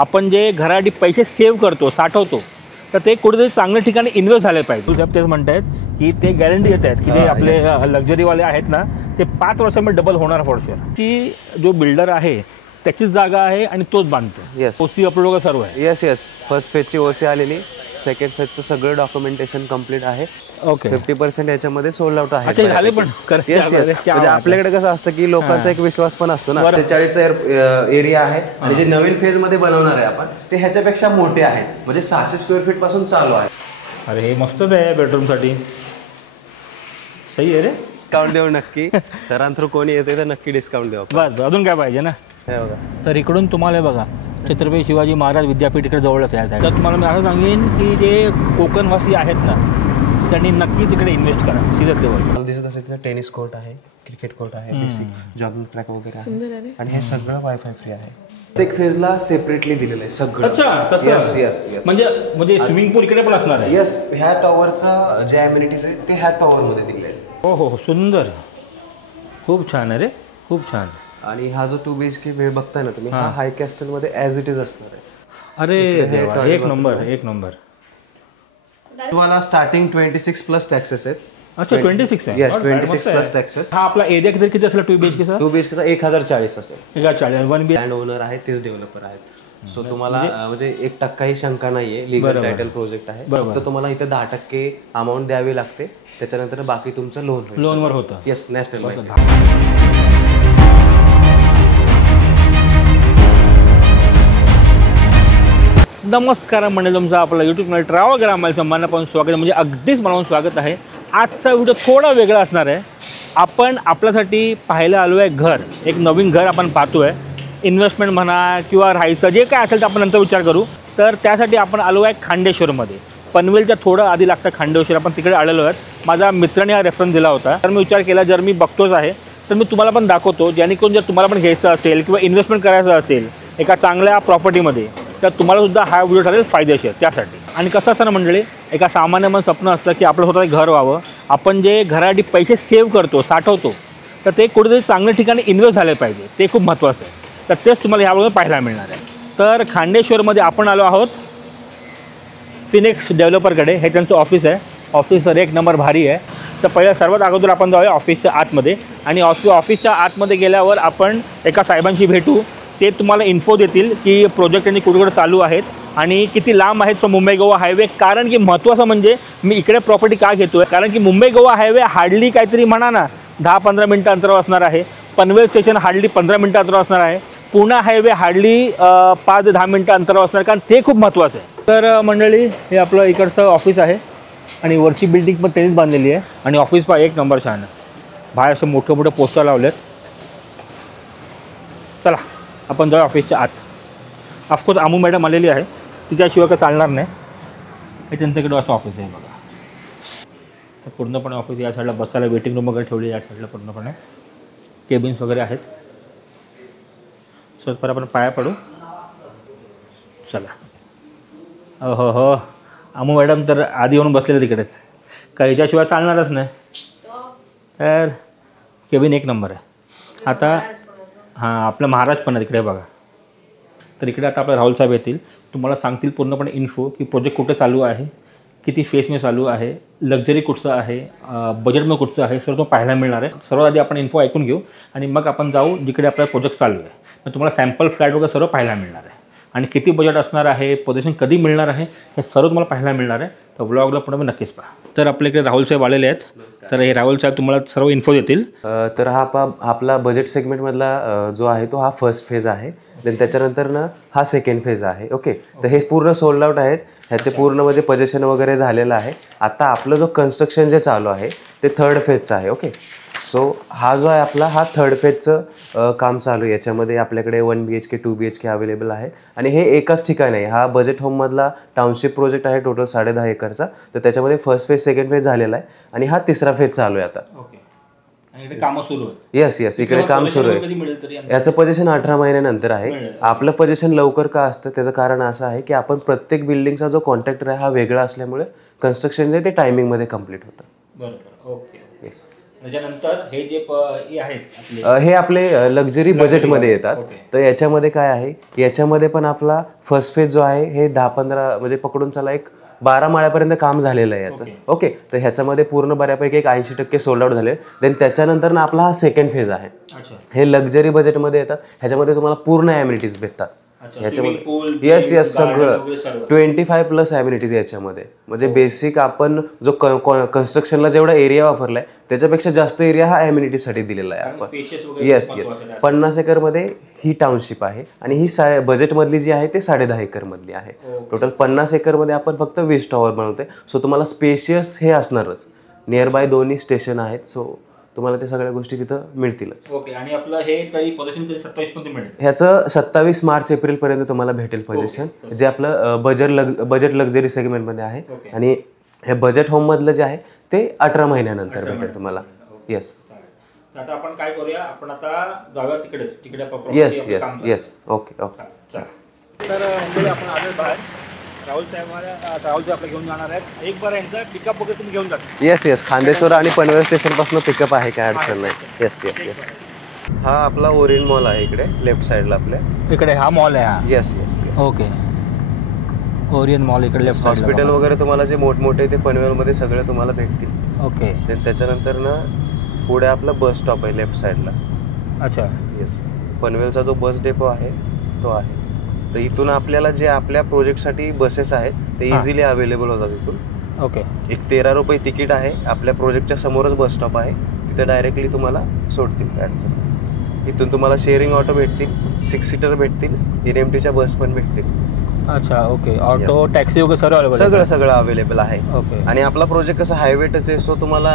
आपण जे घरासाठी पैसे सेव्ह करतो, साठवतो, तर ते कुठेतरी चांगल्या ठिकाणी इन्व्हेस्ट झाले पाहिजे. तुझ्या तेच म्हणतायत की ते गॅरंटी देत आहेत की जे आपले लक्झरीवाले आहेत ना, ते 5 वर्षांमध्ये डबल होणार फॉर शुअर. की जो बिल्डर आहे त्याचीच जागा आहे आणि तोच बांधतो. येस, ओसी अपलोड वगैरे सर्व आहे. येस. फर्स्ट फेजची ओसी आलेली, सेकंड फेजचं सगळं डॉक्युमेंटेशन कंप्लीट आहे. ओके, 50% याच्यामध्ये सोल्ड आउट आहे. अच्छा झाले पण. येस. म्हणजे आपल्याकडे कसं असतं की लोकांचा एक विश्वास पण असतो ना. 40 एरिया आहे आणि जे नवीन फेज मध्ये बनवणार आहे आपण ते ह्याच्यापेक्षा मोठे आहेत. म्हणजे 600 स्क्वेअर फीट पासून चालू आहे. अरे हे मस्तच आहे बेडरूमसाठी. सही आहे रे. डिस्काउंट देऊ नक्की. सरांथ्रू कोणी येते तर नक्की डिस्काउंट देऊ. बस अजून काय पाहिजे ना. हे बघा, तर इकडून तुम्हाला बघा छत्रपती शिवाजी महाराज विद्यापीठ इकडे जवळच आहे. तर तुम्हाला मी असं सांगेन की जे कोकणवासी आहेत ना, त्यांनी नक्कीच तिकडे इन्व्हेस्ट करा. सिरियस लेवल दिसत असेल तर टेनिस कोर्ट आहे, क्रिकेट कोर्ट आहे, बेसिक जॉगिंग ट्रॅक वगैरे आहे आणि हे सगळं वायफाय फ्री आहे. प्रत्येक फेजला सेपरेटली दिलेलं आहे सगळं. अच्छा तसं. येस. म्हणजे स्विमिंग पूल इकडे पण असणार आहे. येस, ह्या टॉवरचं जे ॲम्युनिटीज आहे ते ह्या टॉवरमध्ये दिले आहे. हो, सुंदर, खूप छान आहे रे, खूप छान. आणि हा जो 2 BHK बघताय ना तुम्ही, हा हाय कॅस्टल मध्ये ॲज इट इज असणार आहे. अरे देवा, एक नंबर. तुम्हाला स्टार्टिंग 26+ टॅक्सेस आहेत. अच्छा 26 आहे. Yes, 26+ taxes. हा आपला एरिया किती असेल 2 BHK चा? 2 BHK चा 1040 असेल. 1040. 1 BHK लँड ओनर आहे तेच डेव्हलपर आहेत. सो तुम्हाला म्हणजे 1% शंका नाहीये. लीगल टायटल प्रोजेक्ट आहे. फक्त तुम्हाला इथे 10% अमाऊंट द्यावी लागते. त्याच्यानंतर बाकी तुमचं लोनवर होतं. Yes, national bank. नमस्कार मंडळी, तुमचं आपलं यूट्यूब चॅनल ट्रॅव्हल ग्रामाचं मनापासून स्वागत आहे. म्हणजे अगदीच मनापासून स्वागत आहे. आजचा व्हिडिओ थोडा वेगळा असणार आहे. आपण आपल्यासाठी पाहायला आलो आहे घर, एक नवीन घर आपण पाहतो आहे. इन्व्हेस्टमेंट म्हणा किंवा राहायचं जे काय असेल तर आपण नंतर विचार करू. तर त्यासाठी आपण आलो आहे खांडेश्वरमध्ये. पनवेलच्या थोडं आधी लागतं खांडेश्वर. आपण तिकडे आलेलो आहेत. माझ्या मित्राने हा रेफरन्स दिला होता. तर मी विचार केला जर मी बघतोच आहे तर मी तुम्हाला पण दाखवतो, जेणेकरून जर तुम्हाला पण घ्यायचं असेल किंवा इन्व्हेस्टमेंट करायचं असेल एका चांगल्या प्रॉपर्टीमध्ये, तर तुम्हाला सुद्धा हा व्हिडिओ ठरेल फायदेशीर त्यासाठी. आणि कसं असतं ना मंडळी, एका सामान्य मन स्वप्न असतं की आपलं स्वतःचं घर व्हावं. आपण जे घरासाठी पैसे सेव्ह करतो, साठवतो, तर ते कुठेतरी चांगल्या ठिकाणी इन्व्हेस्ट झाले पाहिजे. ते खूप महत्त्वाचं आहे. तर तेच तुम्हाला ह्याबरोबर पाहायला मिळणार आहे. तर खांडेश्वरमध्ये आपण आलो आहोत फिनिक्स डेव्हलपरकडे. हे त्यांचं ऑफिस आहे. ऑफिस एक नंबर भारी आहे. तर पहिल्या सर्वात अगोदर आपण जाऊया ऑफिसच्या आतमध्ये. आणि ऑफिसच्या आतमध्ये गेल्यावर आपण एका साहेबांशी भेटू. ते तुम्हाला इन्फो देतील की प्रोजेक्ट आणि कुठे चालू आहेत आणि किती लांब आहेत फ्रॉम मुंबई गोवा हायवे. कारण की महत्त्वाचं म्हणजे मी इकडे प्रॉपर्टी का घेतो आहे, कारण की मुंबई गोवा हायवे हार्डली काहीतरी म्हणा ना 10-15 मिनटं अंतरावर असणार आहे. पनवेल स्टेशन हार्डली 15 मिनटं अंतरावर असणार आहे. पुणे हायवे हार्डली 5 ते 10 मिनटं अंतरावर असणार, कारण ते खूप महत्त्वाचं आहे. तर मंडळी, हे आपलं इकडचं ऑफिस आहे आणि वरची बिल्डिंग पण त्यांनीच बांधलेली आहे. आणि ऑफिस पण एक नंबर छान आहे. बाहेर असं मोठे पोस्टर लावलेत. चला आपण जाऊ ऑफिसच्या आत. ऑफकोर्स आमू मॅडम आलेली आहे, तिच्याशिवाय काय चालणार नाही. हे त्यांच्याकडे असं ऑफिस आहे बघा. पूर्णपणे ऑफिस या साईडला बसायला वेटिंग रूम वगैरे ठेवली, या साईडला पूर्णपणे केबिन्स वगैरे आहेत. सो पर आपण पाया पडू. चला. हो आमू मॅडम तर आधी येऊन बसलेले तिकडेच, का ह्याच्याशिवाय चालणारच नाही. तर केबिन एक नंबर आहे. आता हां, आपलं महाराज पण आहे तिकडे बघा. तर इकडे आता आपले राहुल साहेब येतील, तुम्हाला सांगतील पूर्णपणे इन्फो की प्रोजेक्ट कुठे चालू आहे, किती फेसमध्ये चालू आहे, लक्झरी कुठचं आहे, बजेटमध्ये कुठचं आहे, सर्व तो पाहायला मिळणार आहे. सर्वात आधी आपण इन्फो ऐकून घेऊ आणि मग आपण जाऊ जिकडे आपला प्रोजेक्ट चालू आहे. मग तुम्हाला सॅम्पल फ्लॅट वगैरे सर्व पाहायला मिळणार आहे आणि किती बजेट असणार आहे, पोझिशन कधी मिळणार आहे, हे सर्व तुम्हाला पाहायला मिळणार आहे. तर ब्लॉगला पुढे मी नक्कीच पहा. तर आपल्या इकडे राहुल साहेब आलेले आहेत. तर हे राहुल साहेब तुम्हाला सर्व इन्फो देतील. तर हा आपला बजेट सेगमेंटमधला जो आहे तो हा फर्स्ट फेज आहे. देन त्याच्यानंतर ना हा सेकंड फेज आहे. ओके, तर हे पूर्ण सोल्ड आउट आहेत. ह्याचे पूर्ण म्हणजे पोझिशन वगैरे झालेलं आहे. आता आपलं जो कन्स्ट्रक्शन जे चालू आहे ते थर्ड फेजचं आहे. ओके, सो हा जो आहे आपला हा थर्ड फेजचं काम चालू आहे. याच्यामध्ये आपल्याकडे 1 BHK 2 BHK अवेलेबल आहेत आणि हे एकाच ठिकाणी आहे. हा बजेट होममधला टाउनशिप प्रोजेक्ट आहे, टोटल 10.5 एकरचा. तर त्याच्यामध्ये फर्स्ट फेज सेकंड फेज झालेला आहे आणि हा तिसरा फेज चालू आहे आता. ओके, इकडे कामं सुरू आहेत. येस, इकडे काम सुरू आहे. याचं पोझिशन 18 महिन्यानंतर आहे. आपलं पोझिशन लवकर का असतं त्याचं कारण असं आहे की आपण प्रत्येक बिल्डिंगचा जो कॉन्ट्रॅक्टर आहे हा वेगळा असल्यामुळे कन्स्ट्रक्शन जे ते टायमिंगमध्ये कम्प्लीट होतं. बरोबर. Okay, yes. त्याच्यानंतर हे जे हे आहेत आपले हे आपले लक्झरी बजेटमध्ये येतात. तर याच्यामध्ये काय आहे, याच्यामध्ये पण आपला फर्स्ट फेज जो आहे हे 10-15 म्हणजे पकडून चला एक 12 माळ्यापर्यंत काम झालेलं आहे याचं. ओके, तर ह्याच्यामध्ये पूर्ण बऱ्यापैकी एक 80% सोल्ड आउट झाले. देन त्याच्यानंतर ना आपला हा सेकंड फेज आहे. हे लक्झरी बजेटमध्ये येतात. ह्याच्यामध्ये तुम्हाला पूर्ण ॲम्युनिटीज भेटतात. ह्याच्यामध्ये येस सगळं 25+ ॲम्युनिटीज याच्यामध्ये. म्हणजे बेसिक आपण जो कन्स्ट्रक्शनला जेवढा एरिया वापरलाय त्याच्यापेक्षा जास्त एरिया हा ॲम्युनिटीसाठी दिलेला आहे आपण. येस 50 एकरमध्ये ही टाउनशिप आहे आणि ही बजेटमधली जी आहे ते 10.5 एकरमधली आहे. टोटल 50 एकरमध्ये आपण फक्त 20 टॉवर बनवतोय. सो तुम्हाला स्पेशियस हे असणारच. नियर बाय दोन्ही स्टेशन आहेत. सो तुम्हाला ते सगळ्या गोष्टी तिथं मिळतीलच. ओके, आणि आपलं हे काही पोझिशन 27 पर्यंत मिळेल. ह्याचं 27 मार्च एप्रिल पर्यंत तुम्हाला भेटेल पोझिशन, जे आपलं बजेट लक्झरी सेगमेंटमध्ये आहे. आणि हे बजेट होम मधलं जे आहे ते 18 महिन्यानंतर भेटेल तुम्हाला. येस, आता आपण काय करूया, आपण आता जाऊया तिकडे. Yes yes yes. Okay okay. तर आपण आलो बाहेर. राहुल आपलं घेऊन जाणार आहेत. एक बार यांचा पिकअप वगैरे तुम्ही घेऊन जाता. येस येस, खांदेश्वर आणि पनवेल स्टेशन पासून पिकअप आहे, काय अडचण नाही. Yes yes yes. हा आपला ओरिएंट मॉल आहे इकडे लेफ्ट साइडला आपल्या. इकडे हा मॉल आहे. हा yes yes. Okay, Orient mall इकडे लेफ्ट. हॉस्पिटल वगैरे तुम्हाला जे मोठमोठे ते पनवेलमध्ये सगळे तुम्हाला भेटतील. ओके, त्याच्यानंतर ना पुढे आपला बस स्टॉप आहे लेफ्ट साइडला. अच्छा. येस, पनवेलचा जो बस डेपो आहे तो आहे. तर इथून आपल्याला जे आपल्या प्रोजेक्टसाठी बसेस आहेत ते इझिली अवेलेबल होतात इथून. ओके, एक 13 रुपये तिकीट आहे. आपल्या प्रोजेक्टच्या समोरच बस स्टॉप आहे, तिथे डायरेक्टली तुम्हाला सोडतील. अडचण. इथून तुम्हाला शेअरिंग ऑटो भेटतील, 6 सीटर भेटतील, NMTच्या बस पण भेटतील. अच्छा. ओके, ऑटो टॅक्सी वगैरे सर्व अवेलेबल, सगळं अवेलेबल आहे. ओके. आणि आपला प्रोजेक्ट कसं हायवे टच आहे. सो तुम्हाला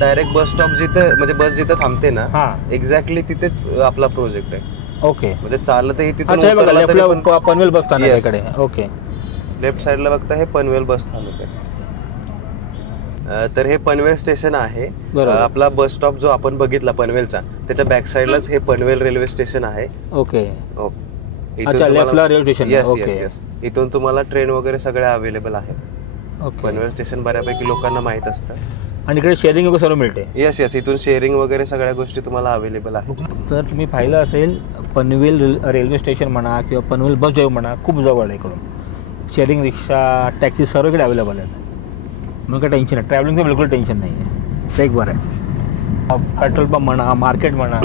डायरेक्ट बस स्टॉप जिथं म्हणजे बस जिथं थांबते ना एक्झॅक्टली तिथेच आपला प्रोजेक्ट आहे. ओके, म्हणजे चालतही तिथून पनवेल बस स्थानक इकडे. ओके, लेफ्ट साइडला बघता हे पनवेल बस स्थानक आहे. तर हे पनवेल स्टेशन आहे. आपला बस स्टॉप जो आपण बघितला पनवेलचा त्याच्या बॅक साइडलाच हे पनवेल रेल्वे स्टेशन आहे. ओके. अच्छा, लेफ्टला railway station. Yes yes yes. इथून तुम्हाला ट्रेन वगैरे सगळ्या अवेलेबल आहे. ओके, पनवेल स्टेशन बऱ्यापैकी लोकांना माहित असतं. आणि इकडे शेअरिंग वगैरे सर्व मिळते. येस येस, इथून शेअरिंग वगैरे सगळ्या गोष्टी तुम्हाला अवेलेबल आहे. तर तुम्ही पाहिलं असेल पनवेल रेल्वे स्टेशन म्हणा किंवा पनवेल बस ड्राईव्ह म्हणा खूप जवळ आहे इकडून. शेअरिंग रिक्षा टॅक्सी सर्व इकडे अवेलेबल आहेत. मग काय टेन्शन आहे, ट्रॅव्हलिंगचं बिलकुल टेन्शन नाही आहे. ते एक बरं आहे. पेट्रोल पंप म्हणा, मार्केट म्हणा,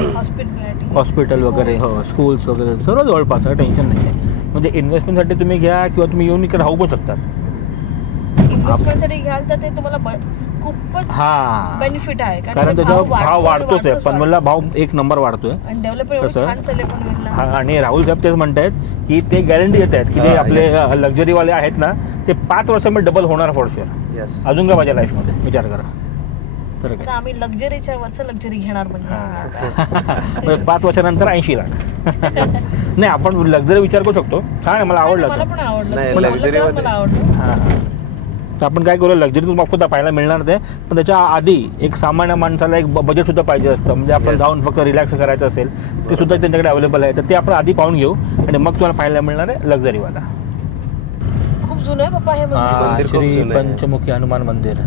हॉस्पिटल वगैरे, हो स्कूल्स वगैरे सर्व जवळपास आहे. टेन्शन नाही आहे. म्हणजे इन्व्हेस्टमेंटसाठी तुम्ही घ्या किंवा तुम्ही येऊन इकडे राहू पण शकतात. इन्व्हेस्टमेंटसाठी घ्याल तर ते तुम्हाला खूपच बेनिफिट आहे, कारण त्याचा भाव वाढतोच आहे. पनवेलला भाव एक नंबर वाढतोय. आणि राहुल साहेब तेच म्हणतायत की ते गॅरंटी देत आहेत की जे आपले लक्झरीवाले आहेत ना ते 5 वर्षामध्ये डबल होणार फॉर शुअर. अजून काय माझ्या लाईफमध्ये विचार करा. तर काय आम्ही लक्झरीच्या वरचं लक्झरी घेणार म्हणजे 5 वर्षानंतर 80 लाख. नाही, आपण लक्झरी विचार करू शकतो. छान, मला आवडलं. तर आपण काय करू, लक्झरी सुद्धा पाहायला मिळणार ते, पण त्याच्या आधी एक सामान्य माणसाला एक बजेट सुद्धा पाहिजे असतं. म्हणजे आपण जाऊन फक्त रिलॅक्स करायचं असेल ते सुद्धा त्यांच्याकडे अवेलेबल आहे. तर ते आपण आधी पाहून घेऊ आणि मग तुम्हाला पाहायला मिळणार आहे लक्झरीवाला. खूप जुनं आहे पप्पा हे मंदिर. श्री पंचमुखी हनुमान मंदिर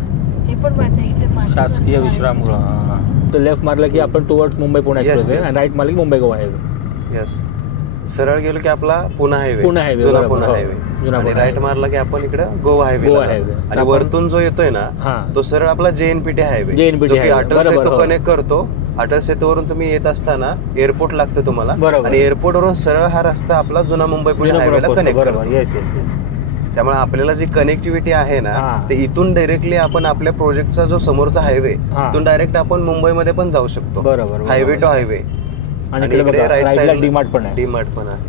हे पण माहिती आहे. इथे शासकीय विश्रामगृह. तर लेफ्ट मारलं की आपण टुवर्ड्स मुंबई पुणे एक्सप्रेस आहे आणि राईट मारलं की मुंबई गोवा हायवे. यस, सरळ गेलो की आपला पुणे हायवे, जुना पुणे हायवे. आणि राईट मारला की आपण इकडे गोवा हायवे. आणि वरतून जो येतोय ना तो सरळ आपला JNPT highway, Atal Setu connect करतो. अटल सेतूवरून तुम्ही येत असताना एअरपोर्ट लागतं तुम्हाला, आणि एअरपोर्ट वरून सरळ हा रस्ता आपला जुना मुंबई पुणे हायवेला कनेक्ट करतो. Yes yes yes. त्यामुळे आपल्याला जी कनेक्टिव्हिटी आहे ना ते इथून डायरेक्टली आपण आपल्या प्रोजेक्टचा जो समोरचा हायवे तिथून डायरेक्ट आपण मुंबईमध्ये पण जाऊ शकतो. बरोबर, हायवे टू हायवे. आणि इकडे राईट साइडला डीमार्ट पण आहे. डीमार्ट पण आहे.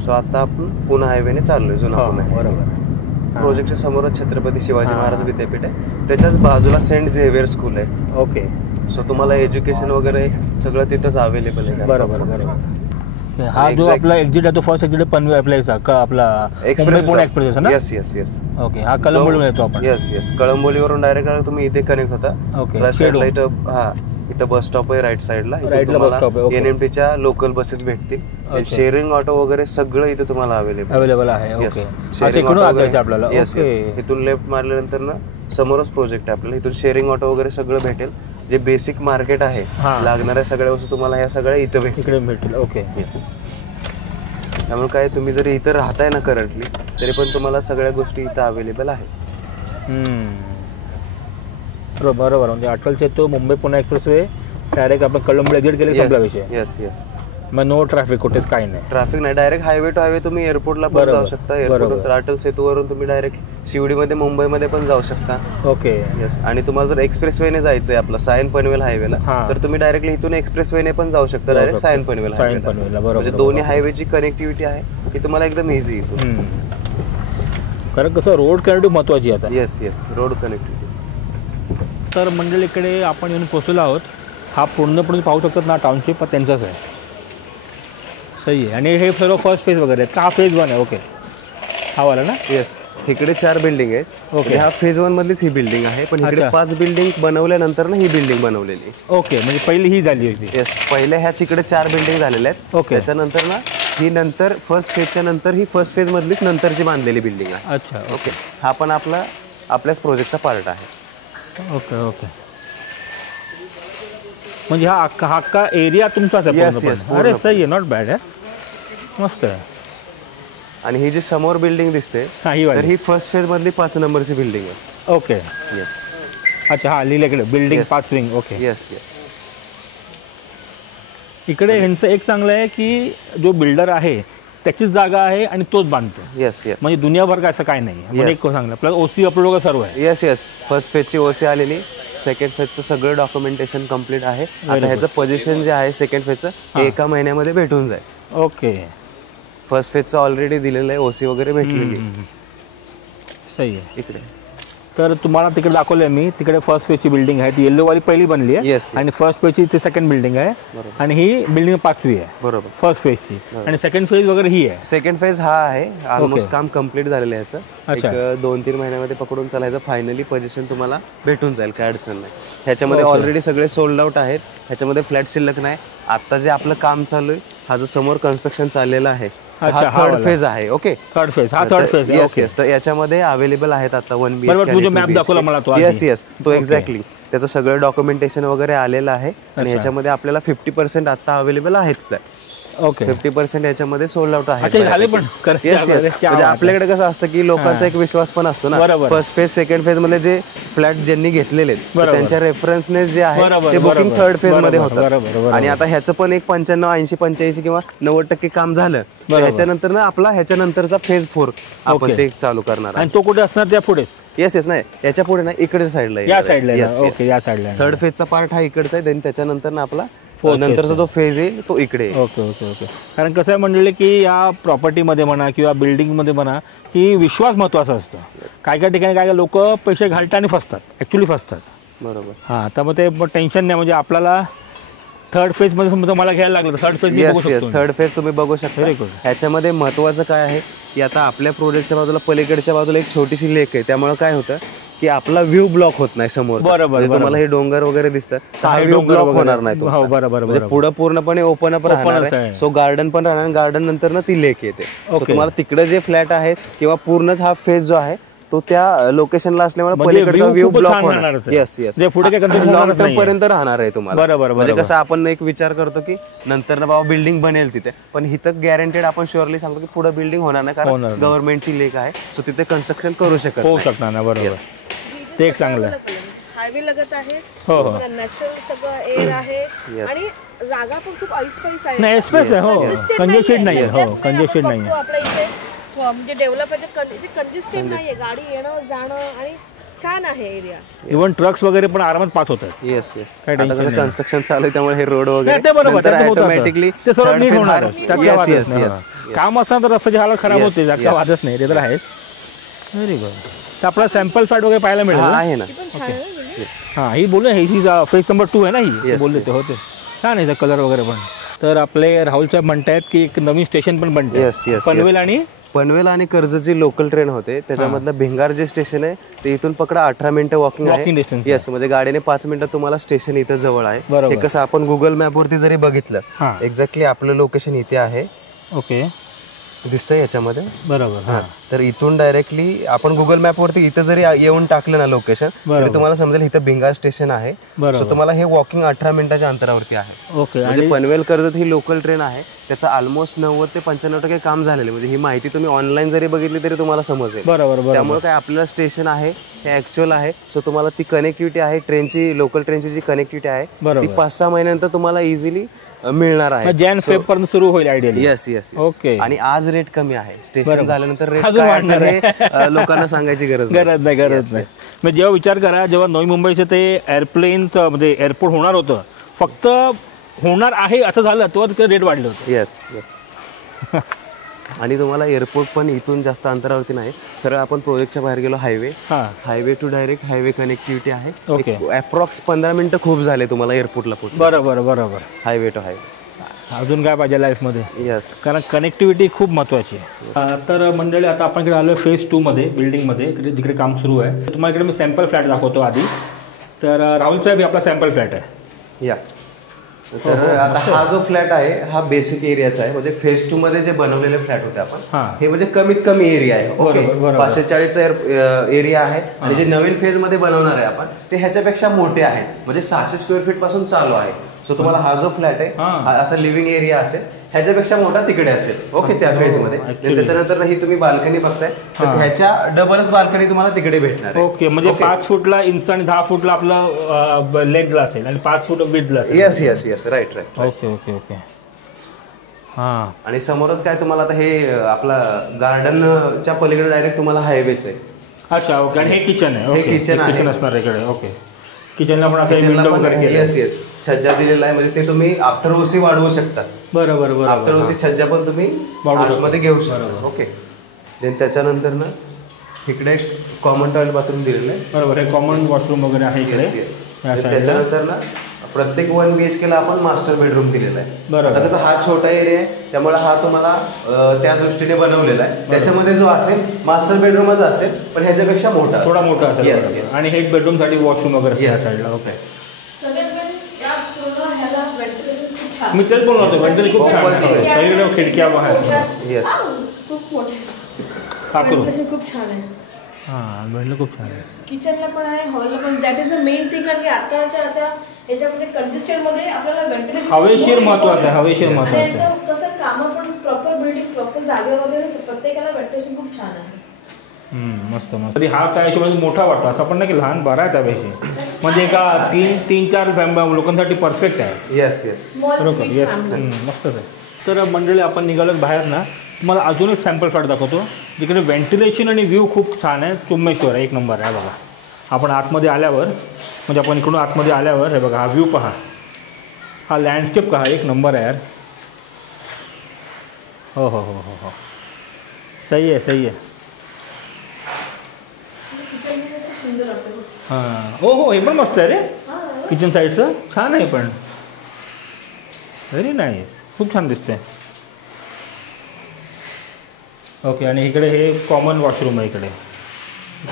सो आता आपण पुणे हायवेने चाललोय, जुना पुणे. बरोबर. प्रोजेक्टच्या समोरच छत्रपती शिवाजी महाराज विद्यापीठ आहे, त्याच्याच बाजूला सेंट झेवियर स्कूल आहे. ओके. सो तुम्हाला एज्युकेशन वगैरे सगळं तिथंच अवेलेबल आहे. बरोबर बरोबर. हा जो आपला एक्झिट आहे तो फर्स्ट एक्झिट पनवेल आपला एक्सप्रेस पुणे एक्सप्रेस आहे ना. Yes yes yes. ओके, हा कळंबोलीवरून येतो आपण. येस येस, कळंबोलीवरून डायरेक्ट तुम्ही इथे कनेक्ट होता. ओके, इथं बस स्टॉप आहे राईट साइडला. NMTच्या लोकल बसेस भेटतील. शेअरिंग ऑटो वगैरे सगळं इथे तुम्हाला अवेलेबल आहे. ओके, आपल्याला. इथून लेफ्ट मारल्यानंतर ना समोरच प्रोजेक्ट आहे आपल्याला. इथून शेअरिंग ऑटो वगैरे सगळं भेटेल. जे बेसिक मार्केट आहे लागणाऱ्या सगळ्या वस्तू तुम्हाला ह्या सगळ्या इथं भेटेल. ओके. त्यामुळे काय तुम्ही जरी इथं राहताय ना करंटली तरी पण तुम्हाला सगळ्या गोष्टी इथं अवेलेबल आहेत. बरोबर. म्हणजे अटलचे तो मुंबई पुणे एक्सप्रेसवे डायरेक्ट आपण कळंब एक्झिट केले संपला विषय. Yes yes. मग नो ट्रॅफिक कुठेच काही नाही. ट्रॅफिक नाही. डायरेक्ट हायवे टू हायवे तुम्ही एअरपोर्टला पण जाऊ शकता. एअरपोर्ट अटल सेतूवरून तुम्ही डायरेक्ट शिवडीमध्ये मुंबईमध्ये पण जाऊ शकता. ओके. येस. आणि तुम्हाला जर एक्सप्रेसवेने जायचंय आपला सायन पनवेल हायवेला तर तुम्ही डायरेक्टली इथून एक्सप्रेसवेने पण जाऊ शकता डायरेक्ट सायन पनवेल हायवेला. म्हणजे दोन्ही हायवेची कनेक्टिव्हिटी आहे ही तुम्हाला एकदम इझी इथून. कारण कसं रोड कनेक्टिव्हिटी महत्वाची आता. Yes yes. Road connectivity. तर मंडळीकडे आपण येऊन पोहोचलो आहोत. हा पूर्णपणे पाहू शकतात ना टाउनशिप त्यांचाच आहे. सही आहे. आणि हे सर्व फर्स्ट फेज वगैरे आहेत का? हा फेज 1 आहे. ओके. हा वाला ना? येस. इकडे 4 बिल्डिंग आहेत. ओके. हा फेज 1 मधलीच ही बिल्डिंग आहे. पण इकडे 5 बिल्डिंग बनवल्यानंतर ना ही बिल्डिंग बनवलेली. ओके. म्हणजे पहिली ही झाली होती. येस. पहिले ह्या तिकडे 4 बिल्डिंग झालेल्या आहेत. ओके. त्याच्यानंतर ना ही नंतर फर्स्ट फेजच्या नंतर ही फर्स्ट फेज मधलीच नंतरची बांधलेली बिल्डिंग आहे. अच्छा. ओके. हा पण आपल्याच प्रोजेक्टचा पार्ट आहे. ओके. ओके. म्हणजे हा अख्खा एरिया तुमचाच आहे. अरे सही आहे. नॉट बॅड आहे. मस्त आहे. आणि ही जी समोर बिल्डिंग दिसते तर ही फर्स्ट फेज मधली 5 नंबरची बिल्डिंग आहे. ओके. येस. अच्छा. हा लिहिलं इकडे building 5 wing. Okay. Yes yes. इकडे ह्यांचं एक चांगलं आहे की जो बिल्डर आहे त्याचीच जागा आहे आणि तोच बांधतो. Yes yes. म्हणजे दुनियाभर काय असं काय नाही. म्हणजे एक चांगलं प्लस ओसी अपलोड वगैरे सर्व आहे. Yes yes. फर्स्ट फेजची ओसी आलेली. सेकंड फेजचं सगळं डॉक्युमेंटेशन कम्प्लीट आहे. आता ह्याचं पोझिशन जे आहे सेकंड फेजचं हे 1 महिन्यामध्ये भेटून जाईल. ओके. फर्स्ट फेजचं ऑलरेडी दिलेलं आहे. ओसी वगैरे भेटलेली. सही आहे. इकडे तर तुम्हाला तिकडे दाखवलंय मी. तिकडे फर्स्ट फेजची बिल्डिंग आहे ती येल्लोवाली पहिली बनली आहे. येस. आणि फर्स्ट फेजची ती सेकंड बिल्डिंग आहे. आणि ही बिल्डिंग 5वी आहे. बरोबर. फर्स्ट फेजची. आणि सेकंड फेज वगैरे ही आहे. सेकंड फेज हा आहे. ऑलमोस्ट काम कम्प्लीट झालेलं आहे ह्याचं. एक 2-3 महिन्यामध्ये पकडून चालायचं. फायनली पोझिशन तुम्हाला भेटून जाईल. काय अडचण नाही. ह्याच्यामध्ये ऑलरेडी सगळे सोल्ड आउट आहेत. ह्याच्यामध्ये फ्लॅट शिल्लक नाही. आता जे आपलं काम चालू आहे हा जो समोर कन्स्ट्रक्शन चाललेलं आहे हा थर्ड फेज आहे. ओके. Third phase. हा थर्ड फेज. Yes yes. तर याच्यामध्ये अवेलेबल आहेत आता 1 BHK. तुझा मॅप दाखवला मला तो. Yes yes. तो एक्झॅक्टली त्याचं सगळं डॉक्युमेंटेशन वगैरे आलेलं आहे. आणि ह्याच्यामध्ये आपल्याला 50% आता अवेलेबल आहेत फ्लॅट. ओके. 50% याच्यामध्ये सोल्ड आउट आहे. Yes yes. म्हणजे आपल्याकडे कसं असतं की लोकांचा एक विश्वास पण असतो ना. फर्स्ट फेज सेकंड फेज मध्ये जे फ्लॅट ज्यांनी घेतलेले त्यांच्या रेफरन्सने जे आहे ते बुकिंग थर्ड फेज मध्ये होतं. आणि आता ह्याचं पण एक 95-80-85 किंवा 90% काम झालं. ह्याच्यानंतर ना आपला ह्याच्यानंतरचा फेज 4 आपण ते चालू करणार. आणि तो कुठे असणार? त्या पुढे? Yes yes. नाही याच्या पुढे नाही. इकडच्या साईडला. या साईडला. ओके. या साईडला. थर्ड फेजचा पार्ट हा इकडचा आहे. देन त्याच्यानंतर ना आपला नंतरचा जो फेज आहे तो इकडे. ओके. ओके. ओके. कारण कसं आहे मंडळी की या प्रॉपर्टीमध्ये म्हणा किंवा बिल्डिंगमध्ये म्हणा की विश्वास महत्त्वाचा असतो. काय काय ठिकाणी काय लोक पैसे घालतात आणि फसतात. ॲक्च्युली फसतात. बरोबर. हां. तर मग ते टेन्शन नाही. म्हणजे आपल्याला थर्ड फेजमध्ये समजा मला घ्यायला लागलं तर थर्ड फेज थर्ड फेज तुम्ही बघू शकता. ह्याच्यामध्ये महत्त्वाचं काय आहे की आता आपल्या प्रोजेक्टच्या बाजूला पलीकडच्या बाजूला एक छोटीशी लेक आहे. त्यामुळे काय होतं की आपला व्ह्यू ब्लॉक होत नाही समोर. बरोबर. तुम्हाला हे डोंगर वगैरे दिसतात. हा व्ह्यू ब्लॉक होणार नाही. बरोबर. म्हणजे पुढे पूर्णपणे ओपन अप राहणार आहे. सो गार्डन पण राहणार. गार्डन नंतर ना ती लेक येते. तुम्हाला तिकडे जे फ्लॅट आहेत किंवा पूर्णच हा फेज जो आहे तो त्या लोकेशनला असल्यामुळे पलीकडचा व्ह्यू ब्लॉक होणार. Yes yes. लॉंग टर्म पर्यंत राहणार आहे तुम्हाला. बरोबर. म्हणजे कसं आपण एक विचार करतो की नंतर ना बाबा बिल्डिंग बनेल तिथे. पण इथं गॅरंटेड आपण शुअरली सांगतो की पुढे बिल्डिंग होणार नाही. कारण गव्हर्नमेंटची लेक आहे. सो तिथे कन्स्ट्रक्शन करू शकत नाही. बरोबर. ते एक चांगलं हायवे लगत आहे. हो. नॅचरल सगळं एअर आहे. आणि जागा पण खूप ऐसपैस आहे. नाही स्पेस आहे. हो. कंजेस्टेड नाही. हो. कंजेस्टेड नाही. आपल्या इथे म्हणजे डेव्हलप आहे. कंजेस्टेड नाहीये. गाडी येणं जाणं आणि छान आहे एरिया. इव्हन ट्रक्स वगैरे पण आरामात पास होतात. Yes yes. कन्स्ट्रक्शन चालू आहे त्यामुळे हे रोड वगैरे ऑटोमॅटिकली ते सर्व नीट होणार. काम असताना तर रस्त्याची हालत खराब होते. त्याचा वादच नाही. ते तर आहेच. Very good. तर आपला सॅम्पल फ्लॅट वगैरे पाहायला मिळेल आहे ना. हां. ही बोलू ही फेज नंबर 2 आहे ना. ही बोलले ते होते. छान आहे कलर वगैरे पण. तर आपले राहुल साहेब म्हणतायत की एक नवीन स्टेशन पण बनते पनवेल आणि कर्जतची लोकल ट्रेन होते. त्याच्यामधलं भिंगार जे स्टेशन आहे ते इथून पकडा 18 मिनिटं वॉकिंग आहे. येस. म्हणजे गाडीने 5 मिनिटात तुम्हाला स्टेशन इथं जवळ आहे. हे कसं आपण गुगल मॅप वरती जरी बघितलं एक्झॅक्टली आपलं लोकेशन इथे आहे. ओके. दिसतंय याच्यामध्ये. बरोबर. हां, तर इथून डायरेक्टली आपण गुगल मॅपवरती इथं जरी येऊन टाकलं ना लोकेशन, तरी तुम्हाला समजेल इथं भिंगार स्टेशन आहे. सो तुम्हाला हे वॉकिंग 18 मिनिटाच्या अंतरावरती आहे. ओके. म्हणजे पनवेल कर्जत ही लोकल ट्रेन आहे, त्याचं ऑलमोस्ट 90 ते 95% काम झालेलं आहे. म्हणजे ही माहिती तुम्ही ऑनलाईन जरी बघितली तरी तुम्हाला समजेल. बरोबर. त्यामुळे काय आपल्याला स्टेशन आहे हे ऍक्च्युअल आहे. सो तुम्हाला ती कनेक्टिव्हिटी आहे, ट्रेनची लोकल ट्रेनची जी कनेक्टिव्हिटी आहे ती 5-6 महिन्यानंतर तुम्हाला इझिली मिळणार आहे. जॅन फेब पर्यंत सुरू होईल आयडियली. येस. ओके. आणि आज रेट कमी आहे, स्टेशन झाल्यानंतर रेट काय असेल हे लोकांना सांगायची गरज नाही. म्हणजे जेव्हा विचार करा, जेव्हा नवी मुंबईचं ते एअरप्लेन म्हणजे एअरपोर्ट होणार होतं, फक्त होणार आहे असं झालं तेव्हा तिथे रेट वाढले होते. येस. आणि तुम्हाला एअरपोर्ट पण इथून जास्त अंतरावरती नाही, सरळ आपण प्रोजेक्टच्या बाहेर गेलो, highway to direct highway connectivity आहे. अप्रॉक्स 15 मिनिटं खूप झाले तुम्हाला एअरपोर्टला पोहोच. बरोबर. Highway to highway. अजून काय पाहिजे लाईफमध्ये? येस, कारण कनेक्टिव्हिटी खूप महत्त्वाची आहे. तर मंडळी आता आपण इकडे आलो फेज 2 मध्ये, बिल्डिंगमध्ये, जिकडे काम सुरू आहे. तुम्हाला इकडे मी सॅम्पल फ्लॅट दाखवतो आधी. तर राहुल साहेब हे आपला सॅम्पल फ्लॅट आहे. या तर आता हा जो फ्लॅट आहे हा बेसिक एरियाचा आहे. म्हणजे फेज 2 मध्ये जे बनवलेले फ्लॅट होते आपण, हे म्हणजे कमीत कमी एरिया आहे. ओके, 540 एरिया आहे. आणि जे नवीन फेज मध्ये बनवणार आहे आपण ते ह्याच्यापेक्षा मोठे आहेत. म्हणजे 600 स्क्वेअर फीट पासून चालू आहे. सो तुम्हाला हा जो फ्लॅट आहे हा असा लिव्हिंग एरिया असेल, ह्याच्यापेक्षा मोठा तिकडे असेल. ओके, त्या फेज मध्ये. त्याच्यानंतर ही तुम्ही बाल्कनी बघताय, तर ह्याच्या डबलच बाल्कनी तुम्हाला तिकडे भेटणार आहे. ओके, म्हणजे 5 फूटला इंच आणि 10 फूटला आपलं लेगला असेल आणि 5 फूट विथला असेल. येस. राईट. ओके. हां. आणि समोरच काय तुम्हाला आता हे आपला गार्डनच्या पलीकडे डायरेक्ट तुम्हाला हायवेच आहे. अच्छा. ओके. आणि हे किचन आहे. हे किचन असणार इकडे. ओके. किचनला पण असं विंडो वगैरे केलं. येस. छज्जा दिलेला आहे, म्हणजे ते तुम्ही आफ्टर ओसी वाढवू शकता. बरोबर. आफ्टर ओसी छज्जा पण तुम्ही मध्ये घेऊ शकता. ओके. देन त्याच्यानंतर ना इकडे कॉमन टॉयलेट बाथरूम दिलेलं आहे. बरोबर. हे कॉमन वॉशरूम वगैरे आहे इकडे. त्याच्यानंतर ना प्रत्येक 1 BHK ला आपण मास्टर बेडरूम दिलेला आहे. बरोबर. आता कसं हा छोटा एरिया आहे, त्यामुळे हा तुम्हाला त्या दृष्टीने बनवलेला आहे. त्याच्यामध्ये जो असेल मास्टर बेडरूमच असेल, पण ह्याच्यापेक्षा मोठा, थोडा मोठा असेल. आणि हे बेडरूम साठी वॉशरूम वगैरे साईडला. ओके. मी तेच बोलणार होतो, वेंटिलेशन खूप छान आहे. सगळीकडे खिडक्या बाहेर. येस. खूप मोठे. खूप छान आहे. हां, वेंटिलेशन खूप छान आहे. किचनला पण आहे, हॉलला पण. That is a main thing. कारण की आताच्या अशा याच्यामध्ये कंजेस्टेड मध्ये आपल्याला वेंटिलेशन हवेशीर महत्वाचं आहे. कसं कामं पण प्रॉपर बिल्डिंग प्रॉपर जागेमध्ये प्रत्येकाला वेंटिलेशन खूप छान आहे. मस्त. हा काय हिशोबाने मोठा वाटतो, असं पण नाही की लहान, बरा आहे त्यापेक्षा. म्हणजे एका 3-4 लोकांसाठी परफेक्ट आहे. येस. मस्तच आहे. तर मंडळी आपण निघालो बाहेर ना, तुम्हाला अजून एक सॅम्पल फ्लॅट दाखवतो जिकडे व्हेंटिलेशन आणि व्ह्यू खूप छान आहे. चुम्मेश्वर आहे, 1 नंबर आहे. बघा, आपण आतमध्ये आल्यावर, म्हणजे आपण इकडून आतमध्ये आल्यावर हे बघा, हा व्ह्यू पहा, हा लँडस्केप पहा, 1 नंबर आहे यार. हो. सही आहे. हां. हे पण मस्त आहे रे. किचन साईडचं छान आहे, पण व्हेरी नाईस. खूप छान दिसतंय. ओके. आणि इकडे हे कॉमन वॉशरूम आहे. इकडे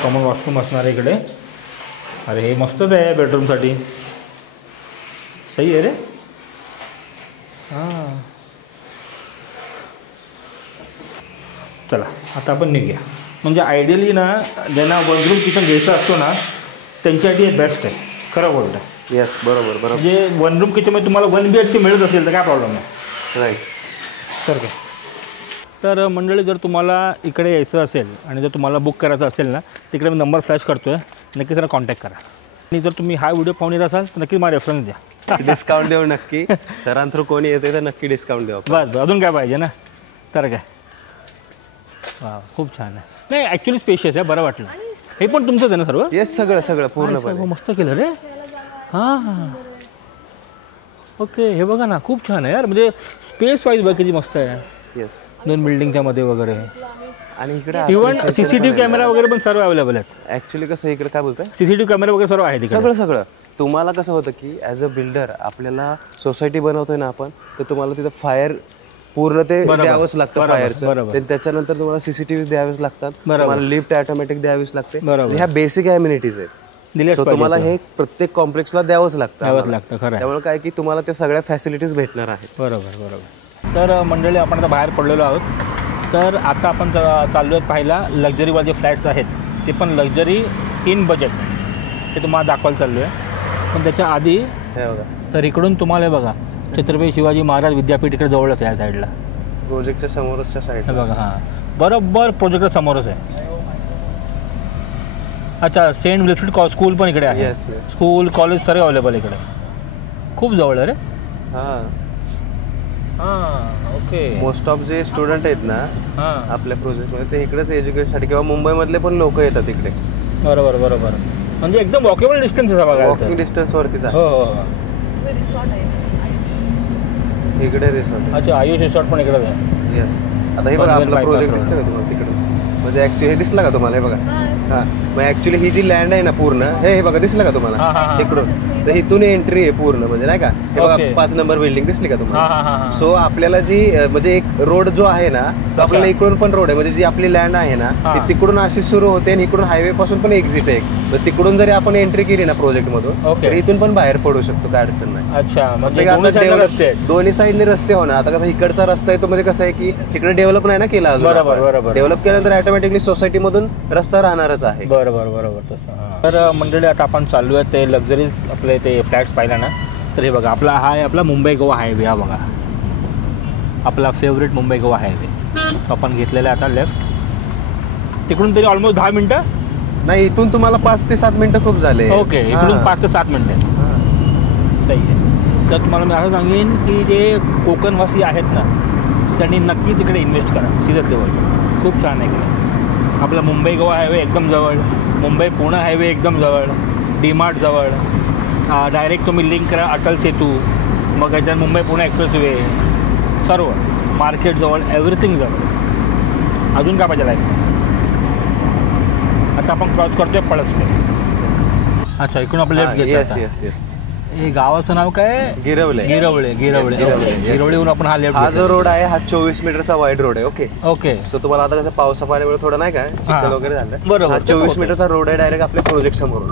कॉमन वॉशरूम असणार आहे इकडे. अरे हे मस्तच आहे बेडरूमसाठी. सही आहे रे. हां. चला आता आपण निघूया. म्हणजे आयडियली ना, ज्यांना 1 रूम किचन घ्यायचं असतो ना, त्यांच्यासाठी हे बेस्ट आहे. खरं बोलतं. येस. बरोबर. म्हणजे 1 रूम किचनमध्ये तुम्हाला 1 BHK मिळत असेल तर काय प्रॉब्लेम नाही. राईट. तर काय. तर मंडळी, जर तुम्हाला इकडे यायचं असेल आणि जर तुम्हाला बुक करायचं असेल ना, तिकडे मी नंबर फ्लॅश करतो आहे, नक्की जरा कॉन्टॅक्ट करा. आणि जर तुम्ही हा व्हिडिओ पाहून येत असाल तर नक्की मला रेफरन्स द्या. डिस्काउंट देऊ नक्की. सरांथ्रू कोणी येते तर नक्की डिस्काउंट देऊ. बस, अजून काय पाहिजे ना. तर काय. वा, खूप छान आहे. नाही, ॲक्च्युली स्पेशियस आहे, बरं वाटलं. हे पण तुमचंच आहे ना सर्व? येस, सगळं पूर्ण मस्त केलं रे. हां. ओके. हे बघा ना, खूप छान आहे यार. म्हणजे स्पेस वाईज बघ किती मस्त आहे. येस. 2 बिल्डिंगच्या मध्ये वगैरे. आणि इकडे इव्हन CCTV कॅमेरा वगैरे पण सर्व अवेलेबल आहेत. ॲक्च्युली कसं इकडे काय बोलतंय, CCTV कॅमेरा वगैरे सर्व आहे सगळं. तुम्हाला कसं होतं की ॲज अ बिल्डर आपल्याला सोसायटी बनवतोय ना आपण, तर तुम्हाला तिथं फायर पूर्ण ते द्यावंच लागतं फायरचं. त्याच्यानंतर तुम्हाला CCTV द्यावेच लागतात. तुम्हाला लिफ्ट ऑटोमॅटिक द्यावीच लागते. ह्या बेसिक ॲम्युनिटीज आहेत. सो तुम्हाला हे प्रत्येक कॉम्प्लेक्सला द्यावंच लागतं. त्यामुळे काय की तुम्हाला त्या सगळ्या फॅसिलिटीज भेटणार आहेत. बरोबर. तर मंडळी, आपण आता बाहेर पडलेलो आहोत तर आता आपण चाललो आहेत पाहायला लक्झरीवाले जे फ्लॅट्स आहेत ते पण लक्झरी इन बजेट ते तुम्हाला दाखवायला चाललो आहे. पण त्याच्या आधी हे बघा तर इकडून तुम्हाला हे बघा छत्रपती शिवाजी महाराज विद्यापीठ इकडे जवळच आहे या साईडला. प्रोजेक्टच्या समोरच्या साईड हे बघा हां बरोबर प्रोजेक्टच्या समोरच आहे. अच्छा सेंट विल्फ्रेड स्कूल पण इकडे आहे. येस येस स्कूल कॉलेज सर्व अवेलेबल इकडे खूप जवळ आहे रे. हां हां ओके. मोस्ट ऑफ जे स्टुडंट आहेत ना हां आपल्या प्रोजेक्टमध्ये ते इकडेच एज्युकेशनसाठी किंवा मुंबईमधले पण लोक येतात इकडे. बरोबर बरोबर म्हणजे एकदम वॉकेबल डिस्टन्स आहे बघा. वॉकिंग डिस्टन्सवरतीच आहे. हो हो हो. रिसॉर्ट आहे इकडे रिसॉर्ट. अच्छा आयुष रिसॉर्ट पण इकडेच आहे. येस आता हे बघा पनवेल आपला प्रोजेक्ट bypass दिसतोय का तुम्हाला तिकडे म्हणजे ॲक्च्युली हे दिसलं का तुम्हाला हे बघा हां. हां मग ॲक्च्युली ही जी लँड आहे ना पूर्ण हे बघा दिसलं का हां, हां, तुम्हाला हां. इकडून तर इथून एंट्री आहे पूर्ण म्हणजे नाही का हे बघा Okay. 5 नंबर बिल्डिंग दिसली का हां तुम्हाला. हां हां हां. सो आपल्याला जी म्हणजे एक रोड जो आहे ना तो आपल्याला इकडून पण रोड आहे म्हणजे जी आपली लँड आहे ना हां. ती तिकडून अशी सुरू होते आणि इकडून हायवे पासून पण एक्झिट आहे एक. मग तिकडून जरी आपण एंट्री केली ना प्रोजेक्ट मधून Okay. तर इथून पण बाहेर पडू शकतो काय अडचण नाही. अच्छा म्हणजे आता दोन्ही साईडला रस्ते आहेत. दोन्ही साईडने रस्ते होणार. आता कसं इकडचा रस्ता आहे तो म्हणजे कसं आहे की तिकडे डेव्हलप नाही ना केला बरोबर, बरोबर. डेव्हलप केल्यानंतर ऑटोमॅटिकली सोसायटी मधून रस्ता राहणारच आहे. बरोबर बरोबर तसं हां. तर मंडळी आता आपण चाललो आहे ते लक्झरीज आपले ते फ्लॅट्स पाहिला ना तर हे बघा आपला हा आहे आपला मुंबई गोवा हायवे. हा बघा आपला फेवरेट मुंबई गोवा हायवे तो आपण घेतलेला आहे आता लेफ्ट. तिकडून तरी ऑलमोस्ट 10 मिनटं. नाही इथून तुम्हाला 5 ते 7 मिनिटं खूप झाले. ओके इकडून 5 ते 7 मिनटं सही आहे. तर तुम्हाला मी असं सांगेन की जे कोकणवासी आहेत ना त्यांनी नक्की तिकडे इन्व्हेस्ट करा. सिरियसली बोलतो खूप छान आहे इकडे. आपला मुंबई गोवा हायवे एकदम जवळ, मुंबई पुणे हायवे एकदम जवळ, डीमार्ट जवळ, डायरेक्ट तुम्ही लिंक करा अटल सेतू, मग याच्यात मुंबई पुणे एक्सप्रेसवे सर्व मार्केट जवळ एव्हरीथिंग जवळ. अजून काय पाहिजे लाईफ. आता आपण क्रॉस करतोय पळसपे. अच्छा इकडून आपण लेफ्ट येस घेतो. येस येस हे गावाचं नाव काय. गिरवले. गिरवळे गिरवळे गिरवळे, yes. गिरवळीहून आपण हा लेफ्ट. हा जो रोड आहे हा 24 मीटरचा वाईड रोड आहे. ओके ओके सो तुम्हाला आता कसं पावसा पाण्यामुळे थोडं नाही का चिखल हां. वगैरे झालं. बरोबर, हा ते 24 होतं. मीटरचा रोड आहे डायरेक्ट आपल्या प्रोजेक्ट समोरून.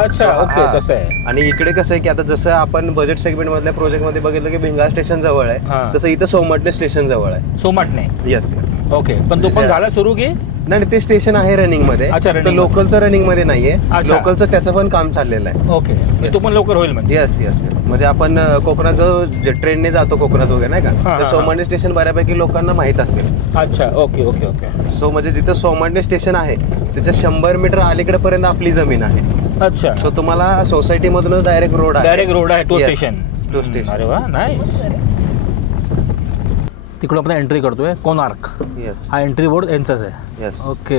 अच्छा So, ओके हां. तसं आहे. आणि इकडे कसं आहे की आता जसं आपण बजेट सेगमेंट मधल्या प्रोजेक्ट मध्ये बघितलं की भिंगार स्टेशन जवळ आहे हां. तसं इथं सोमटणे स्टेशन जवळ आहे. सोमाटणे. येस येस ओके पण तो पण झाला सुरू की. नाही ते स्टेशन आहे रनिंग मध्ये. अच्छा, running तर लोकलचं रनिंग मध्ये नाहीये. अच्छा. लोकलचं त्याचं पण काम चाललेलं आहे. ओके तो पण लवकर होईल म्हणजे. येस येस येस म्हणजे आपण कोकणात जो जे ट्रेनने जातो कोकणात वगैरे नाही हां, का तर हां, सोमाटणे स्टेशन बऱ्यापैकी लोकांना माहित असेल. अच्छा ओके ओके ओके. सो म्हणजे जिथं सोमाटणे स्टेशन आहे त्याच्या 100 मीटर अलीकडे पर्यंत आपली जमीन आहे. अच्छा सो तुम्हाला सोसायटी मधून डायरेक्ट रोड आहे. डायरेक्ट रोड आहे to Yes, station. to station. अरे वा नाही. तिकडून आपण एंट्री करतोय कोणार्क. येस हा एंट्री बोर्ड यांचाच आहे. येस ओके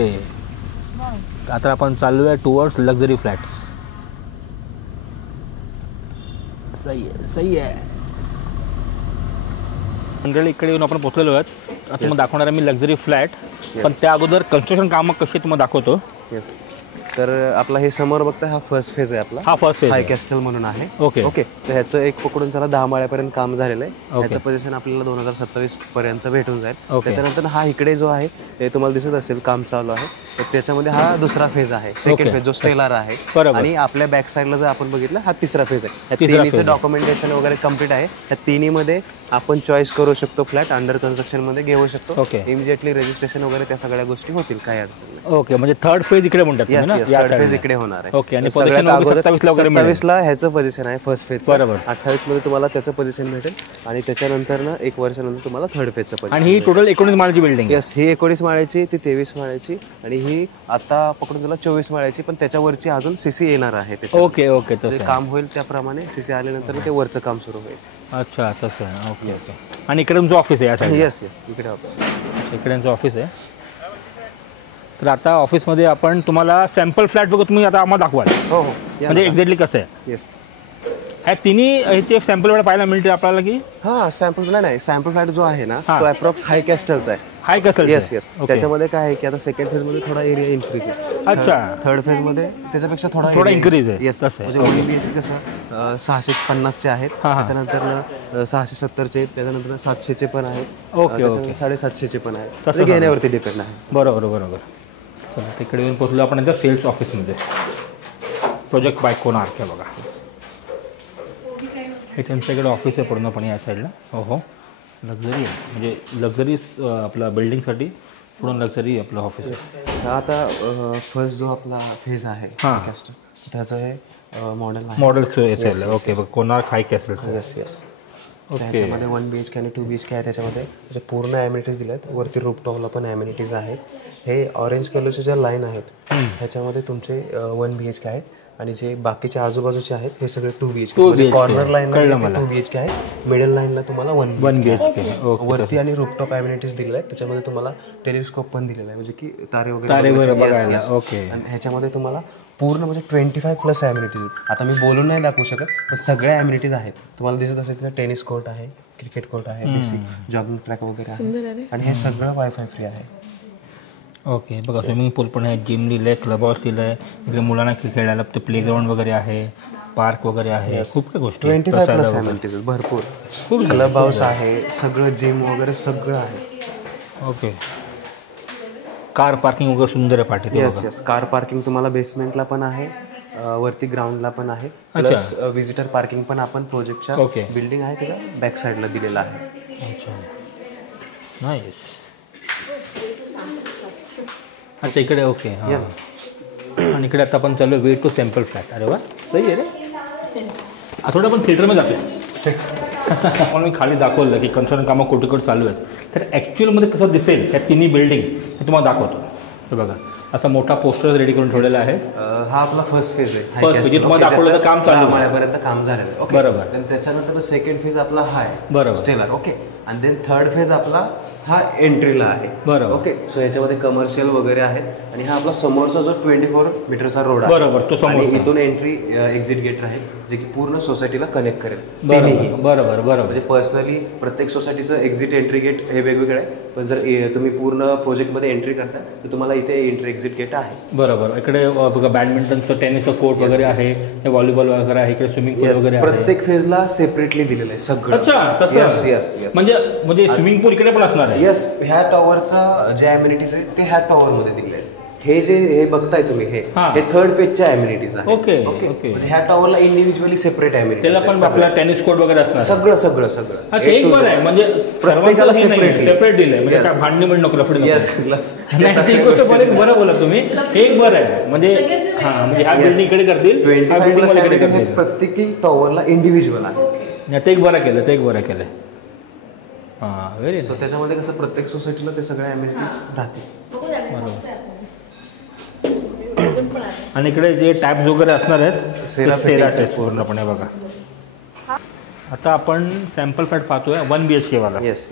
आता आपण चाललो आहे टुवर्ड्स लक्झरी फ्लॅट्स. सही आहे सही आहे. मंडळी इकडे येऊन आपण पोहोचलेलो आहोत. आता तुम्हाला दाखवणार आहे मी लक्झरी फ्लॅट. पण त्या अगोदर कन्स्ट्रक्शन कामं कशी तुम्हाला दाखवतो. येस तर आपला हे समोर बघता हा फर्स्ट फेज आहे आपला. हा फर्स्ट फेज हाय आहे. कॅस्टल म्हणून आहे. ओके. ओके तर ह्याचं एक पकडून चला 10 माळ्यापर्यंत काम झालेलं आहे. ओके. ह्याचं पोझिशन आपल्याला 2027 पर्यंत भेटून जाईल. ओके. त्याच्यानंतर हा इकडे जो आहे हे तुम्हाला दिसत असेल काम चालू आहे तर त्याच्यामध्ये हा दुसरा फेज आहे. Second okay. फेज जो स्टेलर आहे. बरोबर. आणि आपल्या बॅक साईडला जर आपण बघितलं हा तिसरा फेज आहे. या तिसरा तिन्हीचं phase आहे. डॉक्युमेंटेशन वगैरे कम्प्लीट आहे. या तिन्हीमध्ये आपण चॉईस करू शकतो. फ्लॅट अंडर कन्स्ट्रक्शन मध्ये घेऊ शकतो. ओके. इमिजिएटली रजिस्ट्रेशन वगैरे त्या सगळ्या गोष्टी होतील काही अडचण नाही. ओके म्हणजे थर्ड फेज इकडे म्हणतात तुम्ही येस ना? येस या थर्ड फेज side ला. इकडे होणार आहे. ओके आणि सगळ्यात पोझिशन अगोदर 27 ला वगैरे मिळेल. 27 ला ह्याचं पोझिशन आहे फर्स्ट फेज. बरोबर. 28 मध्ये तुम्हाला त्याचं पोझिशन भेटेल आणि त्याच्यानंतर ना 1 वर्षानंतर तुम्हाला थर्ड फेजचं आणि पोझिशन. ही टोटल 19 माळची बिल्डिंग. येस ही 19 माळ्याची ती 23 माळ्याची आणि ही आता पकडून तुला 24 माळ्याची पण त्याच्यावरची अजून सीसी येणार आहे. त्याच्यावर. ओके ओके ते तसं. काम होईल त्याप्रमाणे सीसी आल्यानंतर ते वरचं काम सुरू होईल. अच्छा तसं आहे. Okay okay. आणि इकडे तुमचं ऑफिस आहे या साईड. येस येस इकडे ऑफिस. इकडे यांचं ऑफिस आहे. तर आता ऑफिसमध्ये आपण तुम्हाला सॅम्पल फ्लॅट बघू तुम्ही आता आम्हाला दाखवाल हो हो म्हणजे एक्झॅक्टली कसं आहे. येस ह्या तिन्ही ह्याचे सॅम्पल वेळा पाहायला मिळते आपल्याला की. हा सॅम्पल नाही सॅम्पल फ्लॅट जो आहे ना हा. तो अप्रॉक्स हाय कॅस्टलचा आहे. हाय कसं. येस येस त्याच्यामध्ये काय आहे की आता सेकंड फेज मध्ये थोडा एरिया इन्क्रीज आहे. अच्छा थर्ड फेज मध्ये त्याच्यापेक्षा थोडा increase आहे. येस तसं आहे. म्हणजे 1 BHK कसं 650 चे आहेत. हां, हां. त्याच्यानंतर 670 चे त्याच्यानंतर 700 चे पण आहेत. ओके, त्याच्यानंतर 750 चे पण आहेत. तसं ते घेण्यावरती डिपेंड आहे. बरोबर बरोबर. चला तिकडे येऊन पोहोचलो आपण नंतर सेल्स ऑफिसमध्ये. प्रोजेक्ट बाय कोणार्क आहे बघा. हे त्यांच्याकडे ऑफिस आहे पूर्णपणे या साईडला. हो हो लक्झरी आहे म्हणजे लक्झरी आपला बिल्डिंगसाठी पूर्ण लक्झरी आपलं ऑफिस आहे. आता फर्स्ट जो आपला फेज आहे हां. कॅस्टल त्याचं हे मॉडेल आहे. मॉडेल ओके बघ कोणार्क हाय कॅसलचं. Yes yes. ओके त्याच्यामध्ये 1 BHK आणि 2 BHK आहे. त्याच्यामध्ये त्याचे पूर्ण ॲम्युनिटीज दिल्या आहेत. वरती रूपटॉपला पण ॲम्युनिटीज आहेत. हे ऑरेंज कलरच्या ज्या लाईन आहेत ह्याच्यामध्ये तुमचे 1 BHK आहेत आणि जे बाकीचे आजूबाजूचे आहेत हे सगळे 2 BHK. म्हणजे कॉर्नर लाईनला 2 BHK आहे, मिडल लाईनला तुम्हाला 1 BHK. वरती आणि रूपटॉप ॲम्युनिटीज दिलेल्या आहेत. त्याच्यामध्ये तुम्हाला टेलिस्कोप पण दिलेला आहे म्हणजे की तारे वगैरे वगैरे बघायला. ओके. आणि ह्याच्यामध्ये तुम्हाला पूर्ण म्हणजे 25+ ॲम्युनिटीज आहेत. आता मी बोलून नाही दाखवू शकत पण सगळ्या ॲम्युनिटीज आहेत. तुम्हाला दिसत असेल तर टेनिस कोर्ट आहे, क्रिकेट कोर्ट आहे, बेसिक जॉगिंग ट्रॅक वगैरे आहे आणि हे सगळं वायफाय फ्री आहे. ओके बघा स्विमिंग पूल पण आहे, जिम दिलं आहे, क्लब हाऊस दिलं आहे, इकडे मुलांना खेळायला ते प्लेग्राऊंड वगैरे आहे, पार्क वगैरे आहे, खूप काही गोष्टी 25+ ॲम्युनिटीज भरपूर. क्लब हाऊस आहे, सगळं जिम वगैरे सगळं आहे. ओके. कार पार्किंग वगैरे सुंदर आहे पाठी. येस कार पार्किंग तुम्हाला बेसमेंटला पण आहे, वरती ग्राउंडला पण आहे, प्लस विजिटर पार्किंग पण आपण प्रोजेक्टच्या बिल्डिंग आहे त्याच्या बॅक साईडला दिलेला आहे. अच्छा नाईस. अच्छा इकडे ओके हां. आणि इकडे आता आपण चालू वे टू सॅम्पल फ्लॅट. अरे वा सही आहे रे. थोडं आपण थिएटरमध्ये जातो. पण मी खाली दाखवलं की कन्स्ट्रक्शन कामं कुठे चालू आहेत. तर ॲक्च्युअलमध्ये कसं दिसेल ह्या तिन्ही बिल्डिंग हे तुम्हाला दाखवतो. हे बघा असा मोठा पोस्टर रेडी करून ठेवलेला आहे. हा आपला फर्स्ट फेज आहे. फर्स्ट म्हणजे तुम्हाला दाखवलं तर काम चालू आहे, काम झालेलं आहे. बरोबर. त्याच्यानंतर सेकंड फेज आपला हा आहे बरोबर स्टेलर. ओके. आणि देन थर्ड फेज आपला हा एंट्रीला आहे. बरोबर. ओके. सो याच्यामध्ये कमर्शियल वगैरे आहेत आणि हा आपला समोरचा जो 24 मीटरचा रोड आहे. बरोबर. तो समोर इथून एंट्री एक्झिट गेट आहे जे की पूर्ण सोसायटीला कनेक्ट करेल. बरोबर म्हणजे पर्सनली प्रत्येक सोसायटीचं एक्झिट एंट्री गेट हे वेगवेगळं आहे. पण जर तुम्ही पूर्ण प्रोजेक्टमध्ये एंट्री करता तर तुम्हाला इथे एंट्री एक्झिट गेट आहे. बरोबर. इकडे बघा बॅडमिंटनचं टेनिसचं कोर्ट वगैरे आहे, हे व्हॉलीबॉल वगैरे आहे, इकडे स्विमिंग पूल वगैरे आहे. प्रत्येक फेजला सेपरेटली दिलेलं आहे सगळं. अच्छा तसं. येस म्हणजे स्विमिंग पूल इकडे पण असणार आहे. येस. ह्या टॉवरचा जे ॲम्युनिटीज आहे ते ह्या टॉवरमध्ये दिले आहेत. हे बघताय तुम्ही हे थर्ड पेजच्या ॲम्युनिटीज आहेत. ओके. म्हणजे ह्या टॉवरला इंडिव्हिज्युअली सेपरेट ॲम्युनिटीज त्याला पण आपला टेनिस कोर्ट वगैरे असणार. सगळं अच्छा एक बरं आहे म्हणजे प्रत्येकाला सेपरेट दिलंय म्हणजे काय भांडणी पण नको लफडी. येस. ती गोष्ट बरं बोला तुम्ही. एक बरं आहे म्हणजे हां म्हणजे ह्या बिल्डिंग इकडे करतील, ह्या बिल्डिंग इकडे करतील. प्रत्येकी टॉवरला इंडिव्हिज्युअल आहे. ते एक बरं केलं. हां व्हेरी. सो त्याच्यामध्ये कसं प्रत्येक सोसायटीला ते सगळे ॲम्युनिटीज राहतील. आणि इकडे जे टॅब्स वगैरे असणार आहेत सेराट आहे पूर्णपणे बघा. आता आपण सॅम्पल फ्लॅट पाहतोय 1 BHK वाला. येस.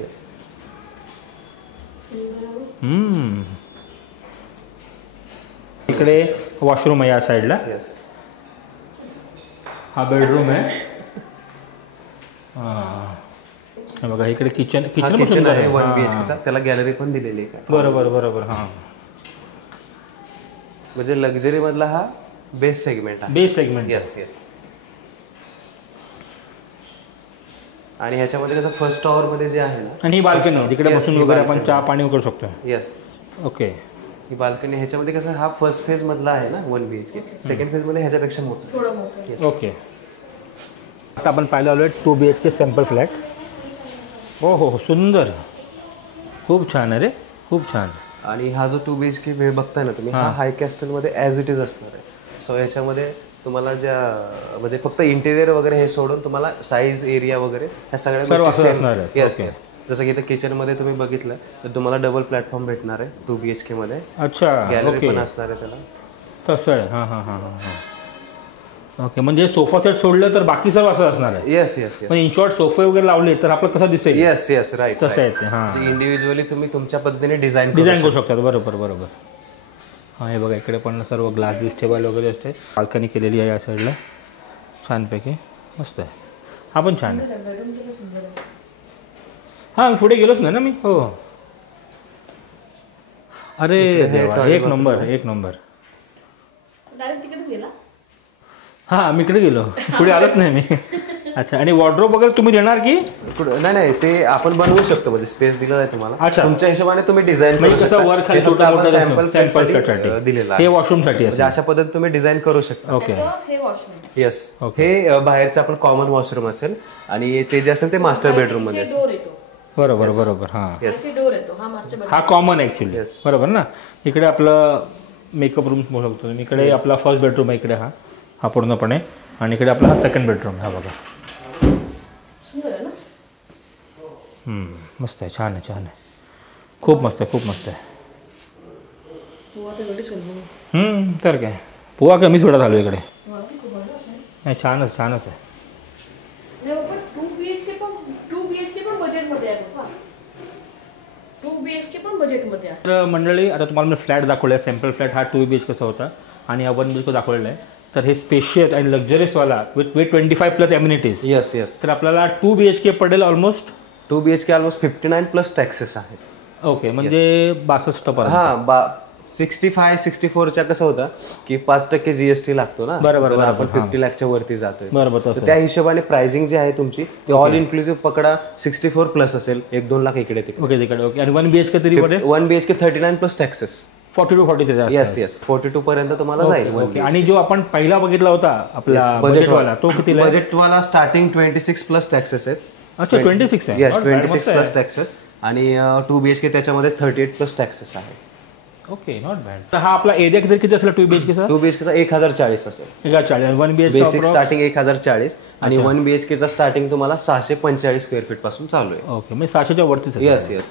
इकडे वॉशरूम आहे या साईडला. येस. हा बेडरूम आहे. हां बघा इकडे किचन आहे 1 BHK. त्याला गॅलरी पण दिलेली आहे. बरोबर हां. म्हणजे लक्झरी मधला हा बेस सेगमेंट आहे. Base segment. येस. आणि ह्याच्यामध्ये कसं फर्स्ट टॉवर मध्ये जे आहे ना आणि ही बाल्कनी तिकडे बसून वगैरे आपण चहा पाणी वगैरे शकतो. येस. ओके. ही बाल्कनी ह्याच्यामध्ये कसं हा फर्स्ट फेज मधला आहे ना 1 BHK. सेकंड फेज मध्ये ह्याच्यापेक्षा मोठं. ओके. आता आपण पाहायला आलो आहे 2 BHK सॅम्पल फ्लॅट. हो सुंदर खूप छान आहे रे, खूप छान. आणि हा जो 2 BHK वेळ बघताय ना तुम्ही, हा हाय कॅस्टलमध्ये ॲज इट इज असणार आहे. सो याच्यामध्ये तुम्हाला ज्या म्हणजे फक्त इंटेरियर वगैरे हे सोडून तुम्हाला साईज एरिया वगैरे ह्या सगळ्या गोष्टी असणार आहेत. येस. जसं की इथे किचनमध्ये तुम्ही बघितलं तर तुम्हाला डबल प्लॅटफॉर्म भेटणार आहे 2 BHK मध्ये. अच्छा. गॅलरी पण असणार आहे त्याला. तसं आहे. हां. ओके. म्हणजे सोफा सेट सोडलं तर बाकी सर्व असं असणार आहे. येस. म्हणजे इन शॉर्ट सोफे वगैरे लावले तर आपलं कसं दिसेल. Yes right. तसं आहे ते. हां इंडिव्हिज्युअली तुम्ही तुमच्या पद्धतीने डिझाईन करू शकता. बरोबर. हां हे बघा इकडे पण सर्व ग्लास टेबल वगैरे असते. बाल्कनी केलेली आहे या साईडला छानपैकी. मस्त आहे. हा पण छान आहे. हां पुढे गेलोच नाही ना मी. हो. अरे एक नंबर. हां मी इकडे गेलो, पुढे आलोच नाही मी. अच्छा. आणि वॉर्डरोब वगैरे तुम्ही देणार की नाही ते आपण बनवू शकतो. म्हणजे स्पेस दिलेला आहे तुम्हाला. अच्छा. तुमच्या हिशोबाने तुम्ही डिझाईन करू शकता. वर खाली सॅम्पल फ्लॅटसाठी दिलेला आहे. हे वॉशरूम साठी म्हणजे अशा पद्धतीने तुम्ही डिझाईन करू शकता. ओके. येस. हे बाहेरचं आपण कॉमन वॉशरूम असेल आणि ते जे असेल ते मास्टर बेडरूम मध्ये. बरोबर बरोबर. हां, असे डोर येतो हा मास्टर बेडरूम. हा कॉमन ॲक्च्युली. बरोबर ना. इकडे आपलं मेकअप रूम बोलू शकतो. इकडे आपला फर्स्ट बेडरूम आहे इकडे हा पूर्णपणे. आणि इकडे आपला हा सेकंड बेडरूम हा बघा. सुंदर आहे ना. मस्त आहे, छान आहे, छान आहे, खूप मस्त आहे, खूप मस्त आहे. हो आता एवढी सुंदर. तर काय पोहा कमी थोडा झालो इकडे. वा, खूप भारी आहे. नाही छानच छानच आहे. नाही पण 2 BHK पण बजेटमध्ये आहे बघा. 2 BHK पण बजेटमध्ये आहे. तर मंडळी आता तुम्हाला मी फ्लॅट दाखवला आहे. सॅम्पल फ्लॅट हा 2 BHKचा होता आणि हा 1 BHK दाखवलेला आहे. तर हे स्पेशियस आणि लक्झरियसवाला विथ 25+ एम्युनिटीज. Yes yes. तर आपल्याला 2 BHK पडेल ऑलमोस्ट. 2 BHK ऑलमोस्ट 59+ टॅक्सेस आहेत. ओके म्हणजे 62 पर्यंत. हा 65-64च्या कसं होतं की 5% GST लागतो ना. बरोबर, तर आपण 50 लाखच्या वरती जातोय. बरोबर तर तसं. त्या हिशोबाने प्राइसिंग जी आहे तुमची ती ऑल इन्क्लुसिव्ह पकडा 64+ असेल. 1-2 लाख इकडे तिकडे. ओके तिकडे. ओके आणि 1 BHK तरी पडेल 1 BHK 39+ taxes. 40 to 43. Yes yes 42 पर्यंत तुम्हाला जाईल. ओके. आणि जो आपण पहिला बघितला होता आपला बजेटवाला तो कितीला आहे? बजेटवाला स्टार्टिंग 26+ टॅक्सेस आहेत. अच्छा 26 आहे. Yes 26+ taxes. आणि 2 BHK त्याच्यामध्ये 38+ टॅक्सेस आहे. Okay not bad. तर हा आपला एरिया किती असेल 2 BHKचा? 2 BHKचा 1040 असेल. 1040. 1 BHK बेसिक स्टार्टिंग 1040 आणि 1 BHKचा स्टार्टिंग तुम्हाला 645 स्क्वेअर फीट पासून चालू आहे. ओके म्हणजे 600च्या वरतीच आहे. Yes yes.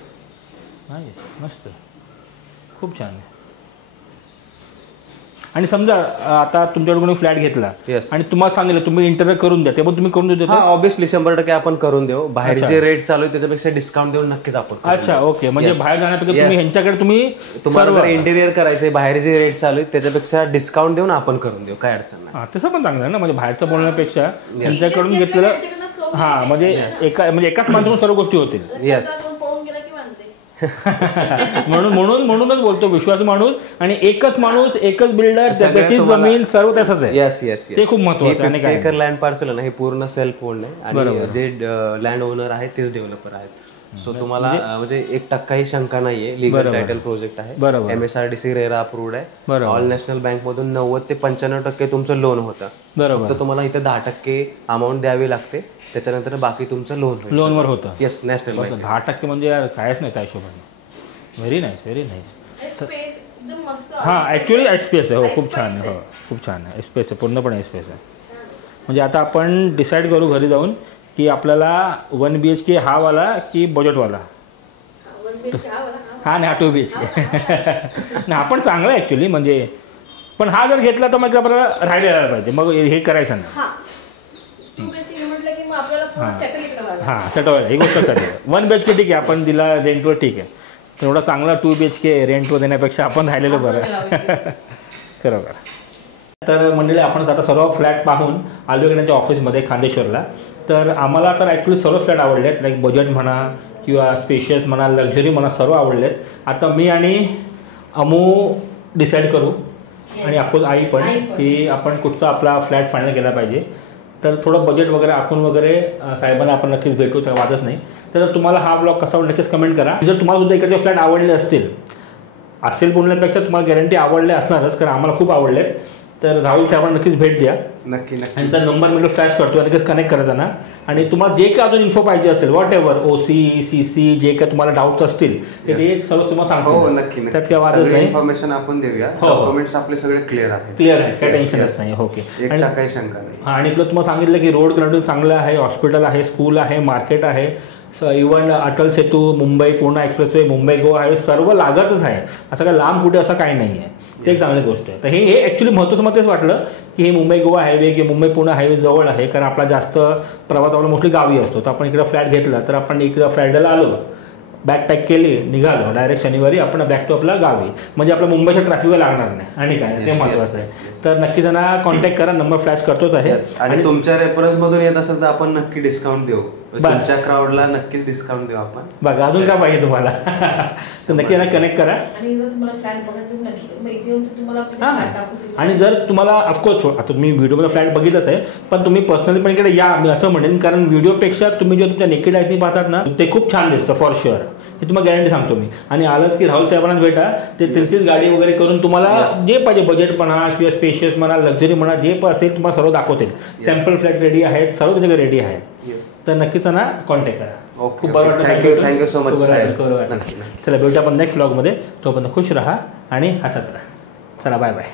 मस्त, खूप छान आहे. आणि समजा आता तुमच्याकडे कोणी फ्लॅट घेतला Yes. आणि तुम्हाला सांगितलं तुम्ही इंटरव्ह्यू करून द्या, ते पण तुम्ही करून देतो? हा ऑब्विसली 100% आपण करून देऊ. बाहेर जे रेट चालू आहे त्याच्यापेक्षा डिस्काउंट देऊन नक्कीच आपण करू. अच्छा ओके. म्हणजे बाहेर जाण्यापेक्षा तुम्ही ह्यांच्याकडे तुम्ही तुम्हाला जर इंटेरियर करायचंय बाहेर जे रेट चालू आहे त्याच्यापेक्षा डिस्काउंट देऊन आपण करून देऊ. काय अडचण नाही. तसं पण चांगलं आहे ना. म्हणजे बाहेरचं बोलण्यापेक्षा ह्यांच्याकडून घेतलेलं म्हणजे एकाच माणसाकडून सर्व गोष्टी होतील. येस म्हणूनच बोलतो विश्वास माणूस आणि एकच माणूस एकच बिल्डर त्याची जमीन सर्व तसंच आहे. येस येस ते खूप महत्वाचं आहे. 50 एकर लँड पार्सल आहे ना हे पूर्ण सेल्फ ओन्ड आहे आणि जे लँड ओनर आहे तेच डेव्हलपर आहेत. सो तुम्हाला म्हणजे 1% शंका नाहीये. लीगल टायटल प्रोजेक्ट आहे. MSRDC रेरा अप्रूव्ड आहे. ऑल नॅशनल बँक मधून 90 ते 95% तुमचं लोन होतं. बरोबर. तर तुम्हाला इथे 10% अमाऊंट द्यावी लागते. त्याच्यानंतर बाकी तुमचं लोनवर होतं. Yes national bank. 10% म्हणजे यार कायच नाही त्या हिशोबाने. Very nice very nice. हां ॲक्च्युली एस्पेस आहे. हो खूप छान आहे. हो खूप छान आहे. एस्पेस आहे पूर्णपणे एस्पेस आहे. म्हणजे आता आपण डिसाईड करू घरी जाऊन की आपल्याला 1 BHK हा वाला की बजेटवाला. हा नाही 2 BHK नाही हा पण चांगला आहे ॲक्च्युली. म्हणजे पण हा जर घेतला तर मग आपल्याला राहिलेला पाहिजे. मग हे करायचं नाही. हां सेटल ही गोष्ट करेल. 1 BHK ठीक आहे आपण दिला रेंटवर ठीक आहे. एवढा चांगला 2 BHK रेंटवर देण्यापेक्षा आपण राहिलेलं बरं. खरोखर. तर मंडळी आपण आता सर्व फ्लॅट पाहून आलो त्यांच्या ऑफिसमध्ये खांदेश्वरला. तर आम्हाला तर ॲक्च्युली सर्व फ्लॅट आवडले आहेत. लाईक बजेट म्हणा किंवा स्पेशियस म्हणा लक्झरी म्हणा सर्व आवडलेत. आता मी आणि अमू डिसाईड करू आणि ऑफकोर्स आई पण की आपण कुठचा आपला फ्लॅट फायनल केला पाहिजे. तर थोडं बजेट वगैरे आखून वगैरे साहेबांना आपण नक्कीच भेटू. त्या वादच नाही. तर तुम्हाला हा ब्लॉग कसा वाटला नक्कीच कमेंट करा. जर तुम्हाला सुद्धा इकडचे फ्लॅट आवडले असेल बोलण्यापेक्षा तुम्हाला गॅरंटी आवडले असणारच कारण आम्हाला खूप आवडले. तर राहुल साहेबांना नक्कीच भेट द्या. नक्की नक्की. त्यांचा नंबर मी फ्लॅश करतो नक्कीच कनेक्ट करा त्यांना. आणि तुम्हाला जे काय अजून इन्फो पाहिजे असेल वॉट एव्हर OC CC जे काय तुम्हाला डाऊट्स असतील ते सर्व तुम्हाला सांगतो. हो नक्की त्यात काय वादच नाही. इन्फॉर्मेशन आपण देऊया. डॉक्युमेंट्स आपले सगळे क्लिअर आहेत. क्लिअर आहे काही टेन्शनच नाही. ओके. 1% शंका नाही. आणि प्लस तुम्हाला सांगितलं की रोड कनेक्टिव्हिटी चांगलं आहे. हॉस्पिटल आहे स्कूल आहे मार्केट आहे. Even Atal Setu Mumbai Pune expressway Mumbai Goa highway सर्व लागतच आहे. असं काय लांब कुठे असं काही नाही आहे. ते एक चांगली गोष्ट आहे. तर हे ॲक्च्युली महत्त्वाचं मला तेच वाटलं की हे मुंबई गोवा हायवे किंवा मुंबई पुणे हायवे जवळ आहे. कारण आपला जास्त प्रवास आपला मोस्टली गावी असतो. तर आपण इकडं फ्लॅट घेतला तर आपण इकडं फ्लाईटला आलो बॅग पॅक केली निघालो डायरेक्ट शनिवारी आपण बॅक टू आपला गावी. म्हणजे आपल्या मुंबईच्या ट्रॅफिकवर लागणार नाही आणि काय ते महत्त्वाचं आहे. तर नक्की त्यांना कॉन्टॅक्ट करा. नंबर फ्लॅश करतोच आहे. आणि तुमच्या रेफरन्समधून येत असेल तर आपण नक्की डिस्काउंट देऊ. तुमच्या क्राऊडला नक्कीच डिस्काउंट देऊ आपण. बघा अजून काय पाहिजे तुम्हाला तर नक्की यांना कनेक्ट करा. आणि जर तुम्हाला ऑफकोर्स आता तुम्ही व्हिडिओमध्ये फ्लॅट बघितलंच आहे पण तुम्ही पर्सनली पण इकडे या मी असं म्हणेन. कारण व्हिडिओपेक्षा तुम्ही जे तुमच्या नेकेड आयनी पाहतात ना ते खूप छान दिसतं फॉर शुअर. हे तुम्हाला गॅरंटी सांगतो मी. आणि आलंच की राहुल साहेबांनाच भेटा. ते त्यांचीच गाडी वगैरे करून तुम्हाला जे पाहिजे बजेट म्हणा किंवा स्पेशियस म्हणा लक्झरी म्हणा जे पण असेल तुम्हाला सर्व दाखवतील. सॅम्पल फ्लॅट रेडी आहेत सर्व त्याच्याकडे रेडी आहे. तर नक्कीच ना कॉन्टॅक्ट करा. ओके, खूप बरं वाटलं. थँक्यू सो मच खूप बरं साहेब. वाटलं, खूप बरं वाटलं. नक्की. चला भेटूया आपण नेक्स्ट व्लॉगमध्ये. तोपर्यंत खुश राहा आणि हसत राहा. चला बाय बाय.